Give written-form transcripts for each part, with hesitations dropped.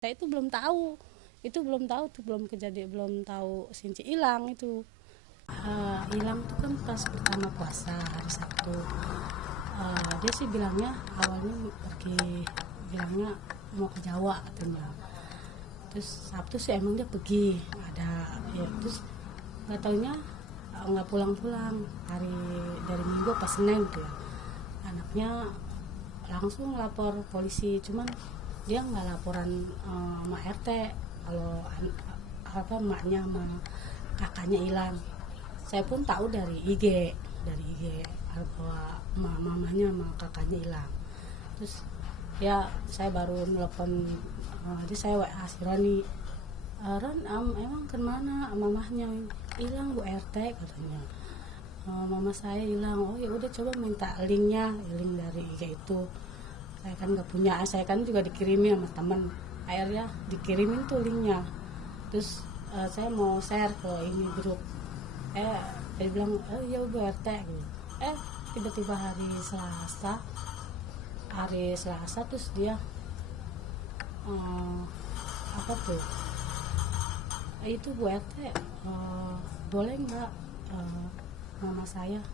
Saya itu belum tahu tuh, belum kejadian, belum tahu Sinci hilang itu. Hilang tuh kan pas pertama puasa hari Sabtu. Dia sih bilangnya awalnya pergi, bilangnya mau ke Jawa katanya. Terus Sabtu sih emang dia pergi, ada ya, terus nggak taunya nggak pulang-pulang hari dari Minggu pas Senin tuh ya. Anaknya langsung lapor polisi, cuman dia nggak laporan sama RT kalau apa emaknya sama kakaknya hilang. Saya pun tahu dari IG bahwa mamanya sama kakaknya hilang. Terus ya saya baru nelfon, jadi saya WA si Roni, Ron, emang kemana mamahnya? Hilang Bu RT katanya. Mama saya hilang. Oh ya udah, coba minta linknya, link dari IG itu. Saya kan nggak punya, saya kan juga dikirimin sama teman, akhirnya dikirimin tuh linknya. Terus saya mau share ke ini grup, dia bilang oh iya Bu RT gitu. Tiba-tiba hari Selasa terus dia apa tuh, itu Bu RT, boleh nggak mama saya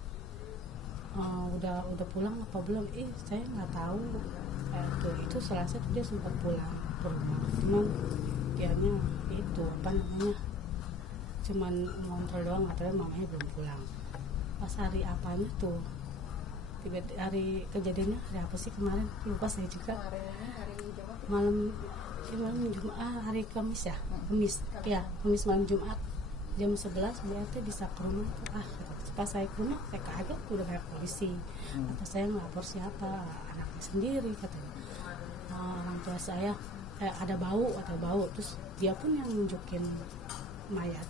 udah pulang apa belum? Saya nggak tahu. Itu Selasa dia sempat pulang ke rumah, cuman dianya itu apa namanya, cuman ngontrol doang, katanya mamanya belum pulang. Pas hari apanya tuh, hari kejadiannya hari apa sih kemarin, lupa saya juga. Malam Jumat, hari Kamis ya, Kamis malam Jumat jam 11 berarti bisa ke rumah. Pas saya ke rumah saya kaget udah kayak polisi. Kata saya ngelapor siapa, anaknya sendiri katanya. Orang tua saya ada bau atau bau, terus dia pun yang nunjukin mayat,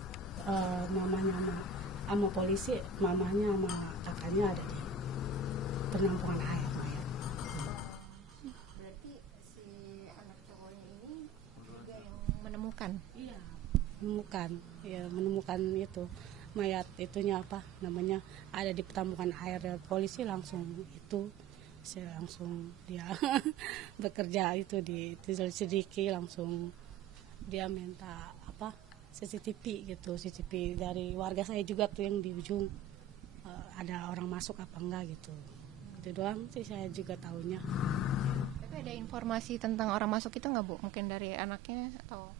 mamanya sama polisi, mamanya sama kakaknya ada di penampungan air mayat. Berarti si anak cowoknya ini juga yang menemukan. Iya, menemukan itu mayat, itunya apa namanya, ada di pertampungan air. Polisi langsung itu, saya langsung dia bekerja itu di selidiki, langsung dia minta apa CCTV gitu, CCTV dari warga saya juga tuh yang di ujung, ada orang masuk apa enggak gitu. Itu doang sih saya juga tahunya. Tapi ada informasi tentang orang masuk itu nggak Bu? Mungkin dari anaknya atau?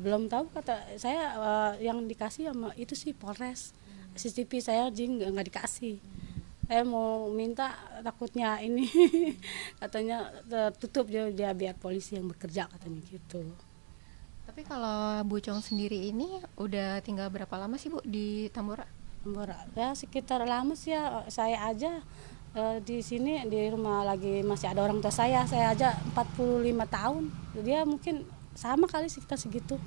Belum tahu, kata saya yang dikasih sama itu sih Polres. CCTV saya nggak dikasih. Saya mau minta, takutnya ini katanya tertutup, dia biar polisi yang bekerja katanya gitu. Tapi kalau Bu Chong sendiri ini udah tinggal berapa lama sih Bu di Tambora? Ya sekitar lama sih ya, saya aja di sini di rumah lagi masih ada orang tua saya aja 45 tahun. Dia mungkin sama kali sekitar segitu.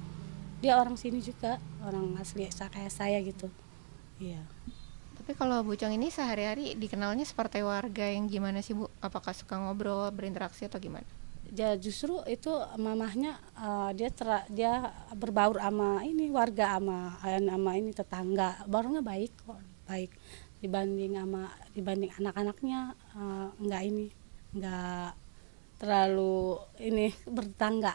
Dia orang sini juga, orang asli kayak saya gitu. Iya. Tapi kalau Bu Chong ini sehari-hari dikenalnya seperti warga yang gimana sih Bu? Apakah suka ngobrol, berinteraksi atau gimana? Ya justru itu mamahnya, dia berbaur sama ini warga, sama ini tetangga. Barunya baik kok, baik dibanding anak-anaknya, nggak terlalu ini bertetangga.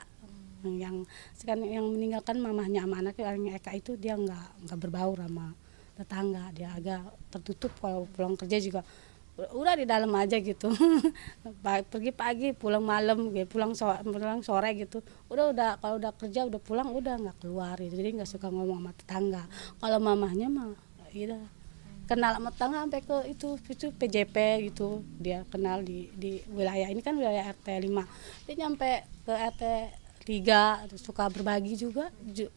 Yang sekarang yang meninggalkan mamahnya sama anaknya, yang Eka itu, dia nggak berbaur sama tetangga, dia agak tertutup. Kalau pulang kerja juga udah di dalam aja gitu. Pergi pagi pulang malam gitu, pulang sore gitu, udah kalau udah kerja udah pulang udah nggak keluar gitu. Jadi nggak suka ngomong sama tetangga. Kalau mamahnya mah iya, kenal sama tetangga sampai ke itu PJP gitu. Dia kenal di wilayah ini kan wilayah RT 5, dia nyampe ke RT 3, terus suka berbagi juga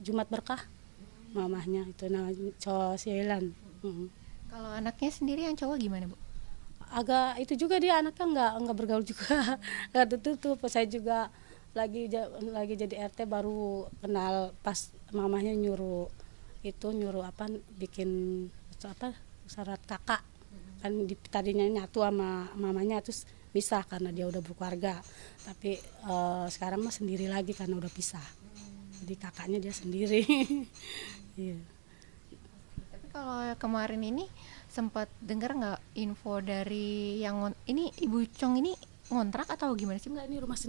Jumat berkah. Mamahnya itu namanya cowok Silan. Kalau anaknya sendiri yang cowok gimana Bu? Agak itu juga, dia anaknya nggak bergaul juga. Nggak tertutup. Saya juga lagi jadi RT baru kenal pas mamahnya nyuruh apa, bikin apa syarat kakak kan, tadinya nyatu sama mamanya, terus pisah karena dia udah berkeluarga. Tapi sekarang mah sendiri lagi karena udah pisah, jadi kakaknya dia sendiri. Iya. Tapi kalau kemarin ini sempat dengar nggak info dari ini Ibu Chong ini ngontrak atau gimana sih? Enggak, ini rumah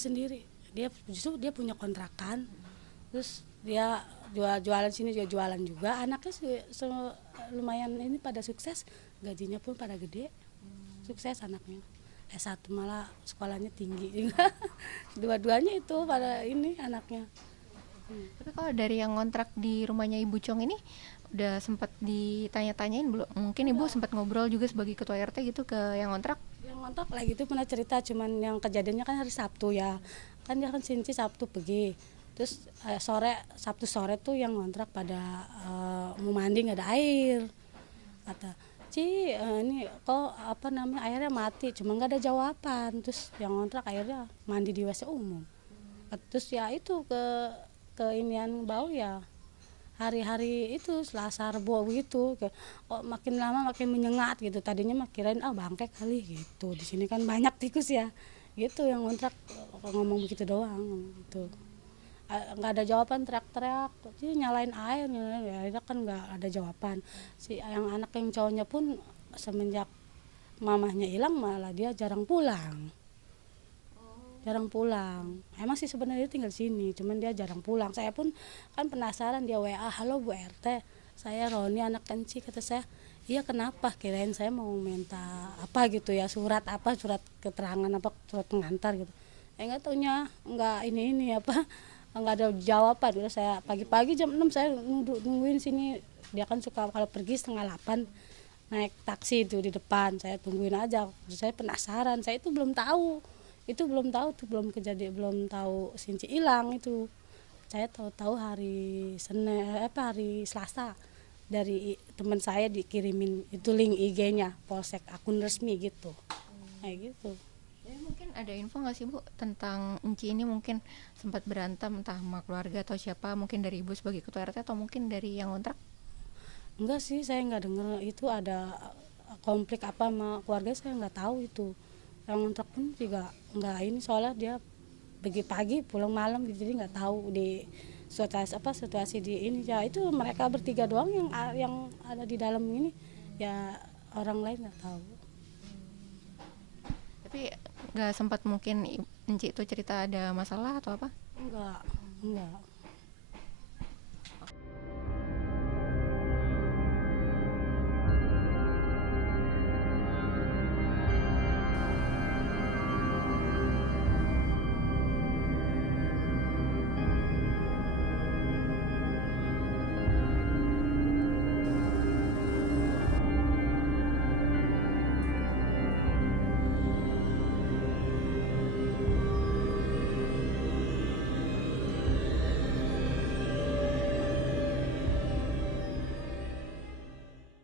sendiri dia justru dia punya kontrakan, terus dia jualan sini, dia jualan juga. Anaknya lumayan ini pada sukses, gajinya pun pada gede, sukses anaknya. S1 malah sekolahnya tinggi juga. Dua-duanya itu pada ini anaknya. Tapi kalau dari yang ngontrak di rumahnya Ibu Chong ini udah sempat ditanya-tanyain belum? Mungkin Ibu sempat ngobrol juga sebagai ketua RT gitu ke yang ngontrak? Yang ngontrak lagi itu pernah cerita, cuman yang kejadiannya kan hari Sabtu ya. Kan dia kan Sinci Sabtu pergi. Terus Sabtu sore tuh yang ngontrak pada mau mandi nggak ada air. Kata, Ci, ini kok apa namanya airnya mati, cuma nggak ada jawaban. Terus yang ngontrak airnya mandi di WC umum. Terus ya itu ke inian bau ya, hari-hari itu Selasa Rebo begitu, kok makin lama makin menyengat gitu. Tadinya mah kirain bangke kali gitu, di sini kan banyak tikus ya gitu. Yang ngontrak ngomong begitu doang gitu, nggak ada jawaban, teriak-teriak sih, nyalain air ya, itu kan nggak ada jawaban. Si yang anak yang cowoknya pun semenjak mamahnya hilang malah dia jarang pulang. Emang sih sebenarnya tinggal sini, cuman dia jarang pulang. Saya pun kan penasaran, dia WA, halo Bu RT, saya Roni anak Kenci. Kata saya, iya kenapa, kirain saya mau minta apa gitu ya, surat keterangan apa, surat pengantar gitu. Nggak taunya nggak ini apa, nggak ada jawaban. Udah saya pagi-pagi jam 6 saya nungguin sini. Dia kan suka kalau pergi setengah 8 naik taksi itu di depan, saya tungguin aja. Saya penasaran, saya itu belum tahu tuh, belum kejadian, belum tahu Sinci hilang itu. Saya tahu hari hari Selasa dari teman saya dikirimin itu link IG-nya Polsek, akun resmi gitu. Kayak gitu. Jadi mungkin ada info nggak sih Bu tentang Enci ini, mungkin sempat berantem entah sama keluarga atau siapa, mungkin dari Ibu sebagai ketua RT atau mungkin dari yang ngontrak? Enggak sih, saya nggak dengar itu ada konflik apa sama keluarga, saya nggak tahu itu. Yang ngontrak pun juga nggak ini, soalnya dia pergi pagi pulang malam gitu, jadi nggak tahu di situasi di ini ya. Itu mereka bertiga doang yang ada di dalam ini ya, orang lain nggak tahu. Tapi nggak sempat mungkin Enci itu cerita ada masalah atau apa? Enggak.